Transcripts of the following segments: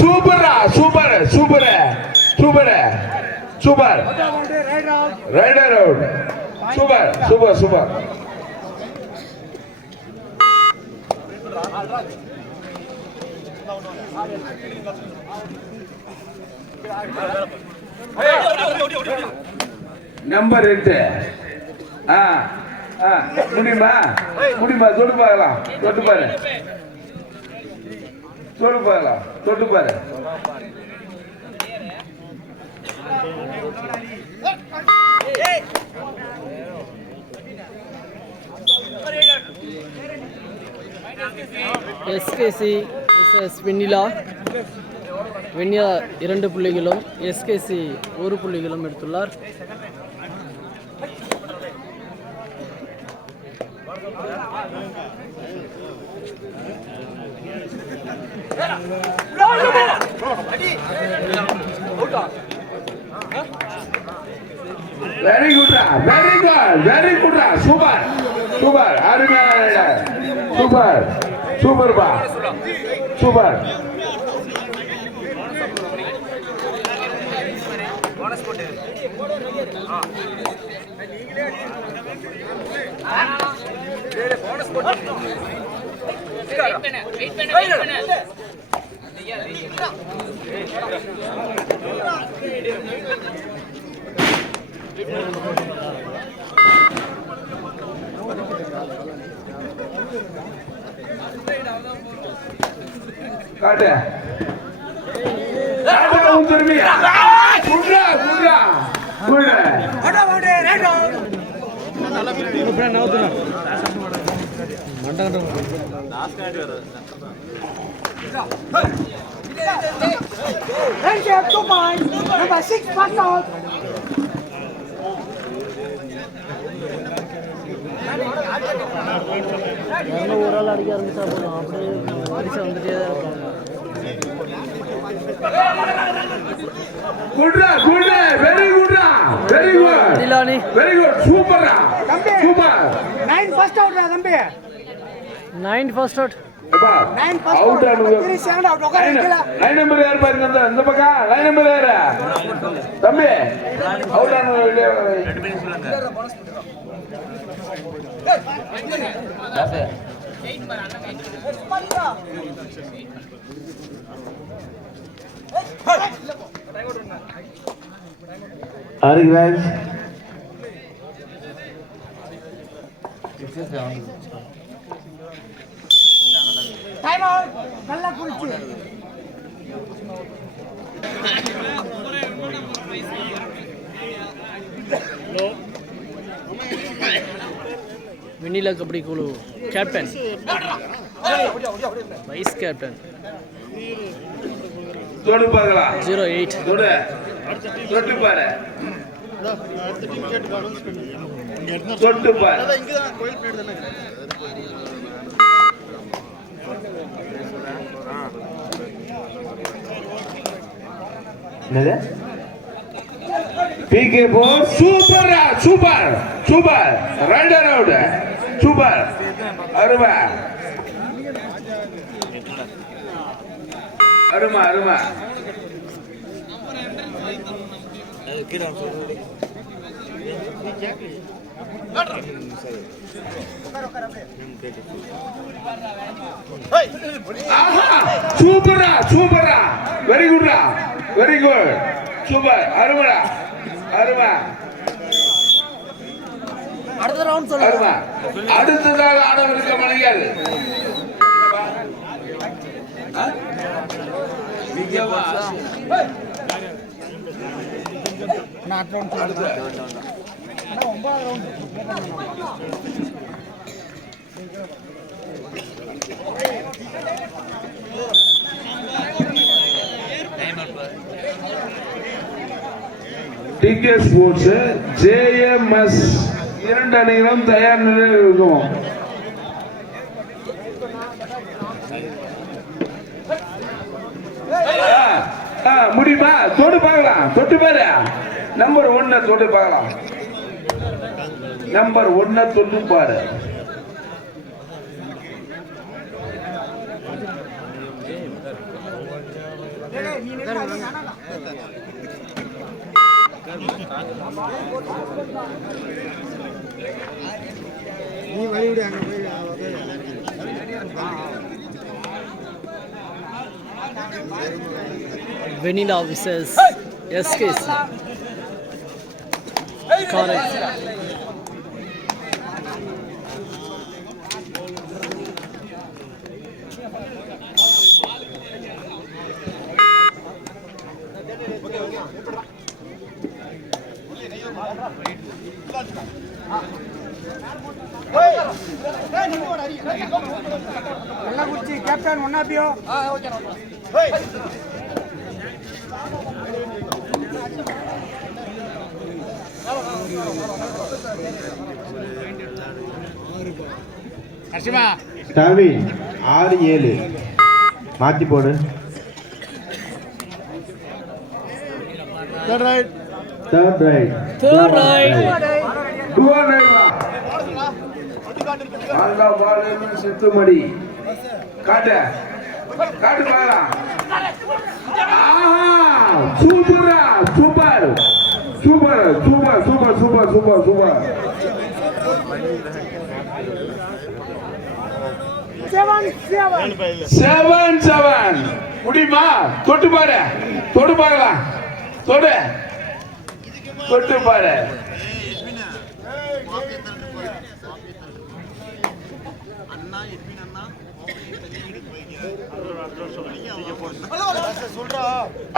சூப்பரா super super super super raider out super super super number 8 முடியுமா முடியுமா தொட்டு பார்க்கலாம் தொட்டு பாரு தொட்டு பார்க்கலாம் தொட்டு பாரு எஸ்கேசி வெண்ணிலா வெண்ணிலா 2 புள்ளிகளும் எஸ்கேசி 1 புள்ளிகளும் எடுத்துள்ளார். Very good very good very good super super அருமையான சூப்பர் சூப்பர் பா சூப்பர் காட்டு திரும்பி குட்ரா குட்ரா குட்ரா Number 6 pass out. ஒரு ஆள் அடிக்க ஆரம்பிச்சா போதும் அப்படியே வரிசை வந்துட்டே தான் இருப்பாங்க. குட்ரா குட்ரா வெரி குட்ரா very good Nilani very good super super 9 first out தம்பி 9 first out 9 first out 3 second out உட்காருங்க. லைன் நம்பர் யார் பாருங்க அந்த பக்கம் லைன் நம்பர் யாரு தம்பி அவுட் ஆன Arigvaj time out நல்லா புடிச்சு வெண்ணிலா கபடி குழு கேப்டன் வைஸ் கேப்டன் தொடு பார்க்கலாம் 08 தொடு தொட்டு பாரு தொட்டு பாரு என்னது பிகே போர் super super super raider out super அருமா அருமா அருமா சூப்பரா சூப்பரா வெரி குட்ரா வெரி குட் சூப்பர் அருமடா அருமா அடுத்த ரவுண்ட் சொல்லுங்க. அருமா அடுத்ததாக ஆடவிருக்க மணிகள் டிகே ஸ்போர்ட்ஸ் ஜேஎம்எஸ் 2 அணிகளும் தயார் நிலையில் இருக்கும். முடியுமா தொட்டு பார்க்கலாம் தொட்டு பாரு நம்பர் 1 தொட்டு பார்க்கலாம் நம்பர் 1 தொட்டு பாரு நீ வழி விடு அங்க போய் Vanilla versus SKC. Correct. Kallakurichi captain one of you ஸ்டாவின் 6-7 மாத்தி போடு. Third right Third right. dual right அந்த பால் செத்துமடி காட்டு காட்டு பாக்கலாம். சூப்பரா super super super super super super super 7-7 முடியுமா? தொட்டு பாரு தொட்டு பார்க்கலாம் தொடு தொட்டு பாரு.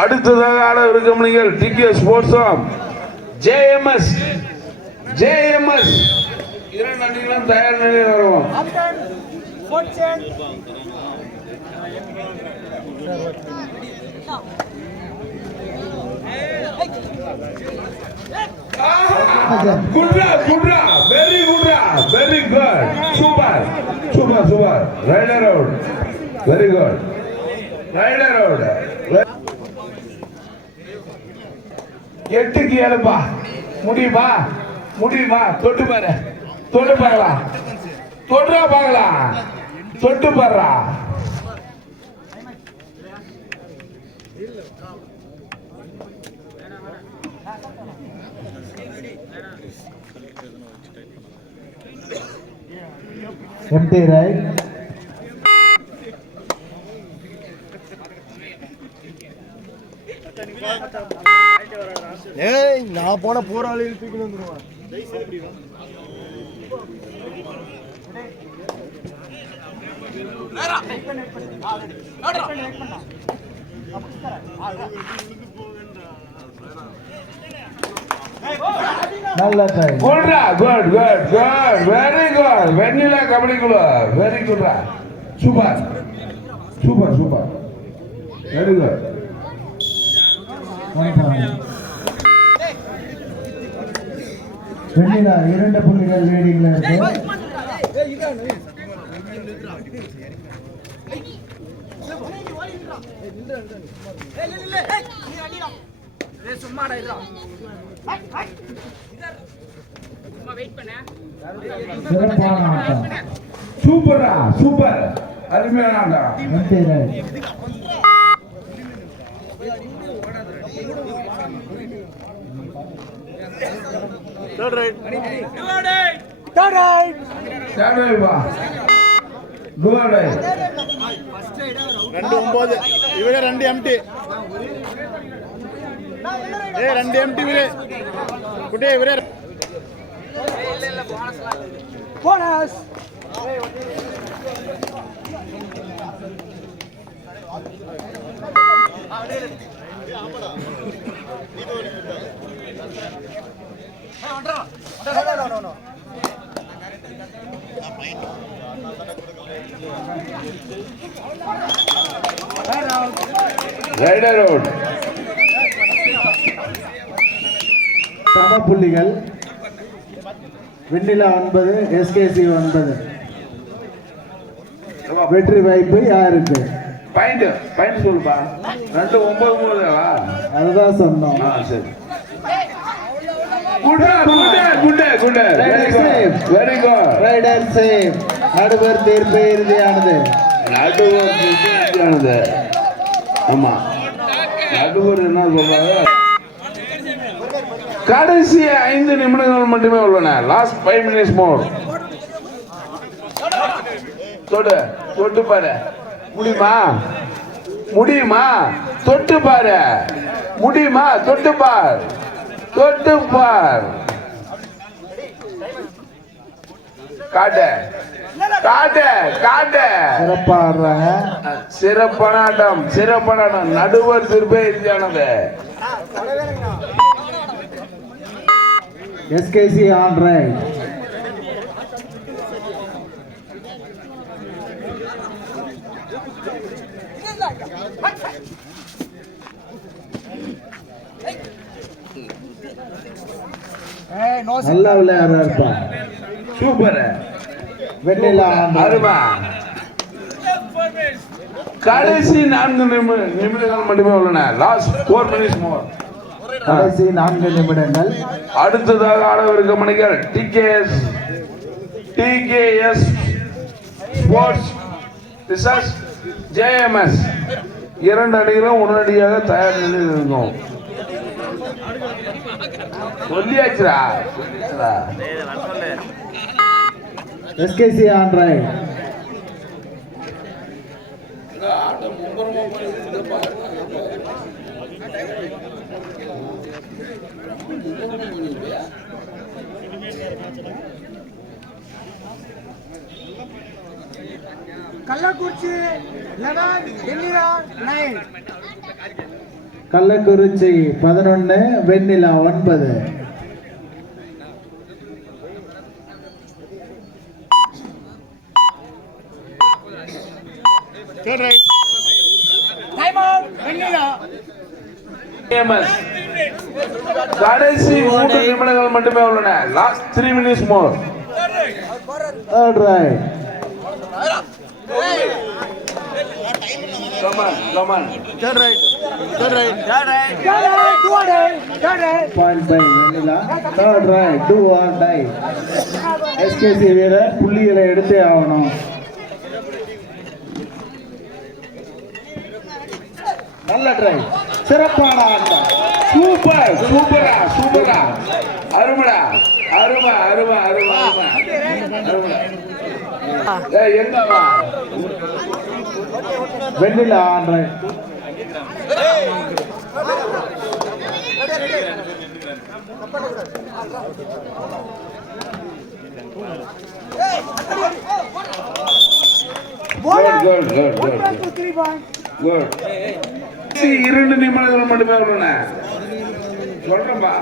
அடுத்ததாக ஆட இருக்கும் நீங்கள் டிகே ஸ்போர்ட்ஸ் ஜேஎம்எஸ் ஜேஎம்எஸ் இரண்டு அணிகளும் தயார் நிலையில் வருவோம். குட்ரா குட்ரா வெரி குட்ரா very good super super super raider out very good raider out. 8க்கு 7 முடியுமா? முடியுமா? தொட்டு பாரு தொட்டு பார்க்கலாம் தொடுறா பார்க்கலாம் தொட்டு பாடுறா. empty right ஏய் நான் போன போராளி தூக்கி வந்துருவான். நல்ல ட்ரை. குட்ரா good good good very good Vennila kabaddi குழு வெரி குட்ரா super super super very good. Vennila 2 புள்ளிகள் லீடிங்ல இருக்கு. சிறப்பான ஆட்டம். சூப்பரா சூப்பர் அருமையான ஆட்டம். empty right சேவை வா குவாடை 2-9 இவரே 2 எம்டி 2 எம்டி இவரே குட்டே இவரே போனஸ் ரைடர் அவுட். சம புள்ளிகள். வெண்ணிலா 9 SKC 9. வெற்றி வாய்ப்பு யாருக்கு? பாயிண்ட் பாயிண்ட் சொல்லுப்பா 2-9 அதுதான் சொன்னோம். சரி good good good good very good raider save. நடுவர் தீர்ப்பு இறுதியானது. நடுவர் இறுதியானது. ஆமா நடுவர் என்ன சொல்றாங்க? கடைசி 5 நிமிடங்கள் மட்டுமே உள்ளன. Last 5 minutes more. தொட்டு பாரு. முடியுமா? தொட்டு பாரு. முடியுமா? தொட்டு பார். காட்டு. சிறப்பா ஆடுறாங்க. சிறப்பான ஆட்டம். நடுவர் திருப்பே இறுதியானது. SKC on right. நல்ல விளையாடுறாருப்பா. சூப்பர். வெண்ணிலா அருமா. கடைசி 4 நிமிடங்கள் மட்டுமே உள்ளன. Last 4 minutes more. கடைசி 4 நிமிடங்கள். அடுத்ததாக ஆடவிருக்க மணிகள் TKS ஸ்போர்ட்ஸ் ரிசர்ச் JMS 2 அணிகளும் உடனடியாக தயார் நிலையில் இருந்தோம். சொல்லியாச்சுடா. SKC on right. Kallakurichi 11 Vennila 9. Kallakurichi 11 Vennila 9. Time out Vennila. கடைசி 3 நிமிடங்கள் மட்டுமே உள்ளன. Last 3 minutes more. Third right. Come on. Third right. Third right. Point by Vennila. Third right. Do or die. SKC வீரர் புள்ளிகளை எடுத்தே ஆகணும். நல்ல ட்ரை. சிறப்பான ஆட்டம். சூப்பரா. அருமடா. அருமை. எங்க வா? வெண்ணிலா on right. Good. 2 நிமிடங்கள் மட்டுமே உள்ளன. சொல்றேன்பா.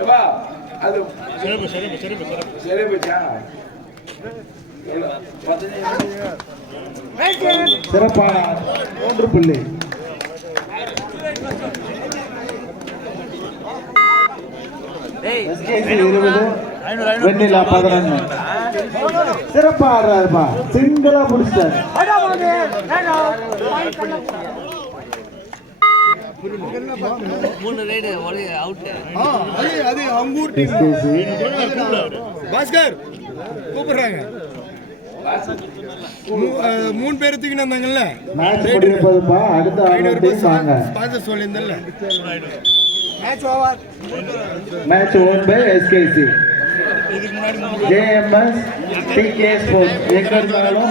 ஏப்பா அது சரி பச்சா. சிறப்பான 3 புள்ளி. SKC 20 வெண்ணிலா 11. சிறப்பா ஆடுறாருப்பா. சிங்கிளா முடிச்சிட்டாரு. அது அவங்க ஊர் டீம். பாஸ்கர் கூப்பிடுறாங்க. 3 பேர் தூக்கிட்டு வந்தாங்கல்ல. மேட்ச் முடிப்பதுப்பா. அடுத்த ஆர்டர் டீம் வாங்க. Sponsor சொல்லியிருந்தல்ல. Match won by SKC. JMS TK Sports. எங்க இருந்தாலும்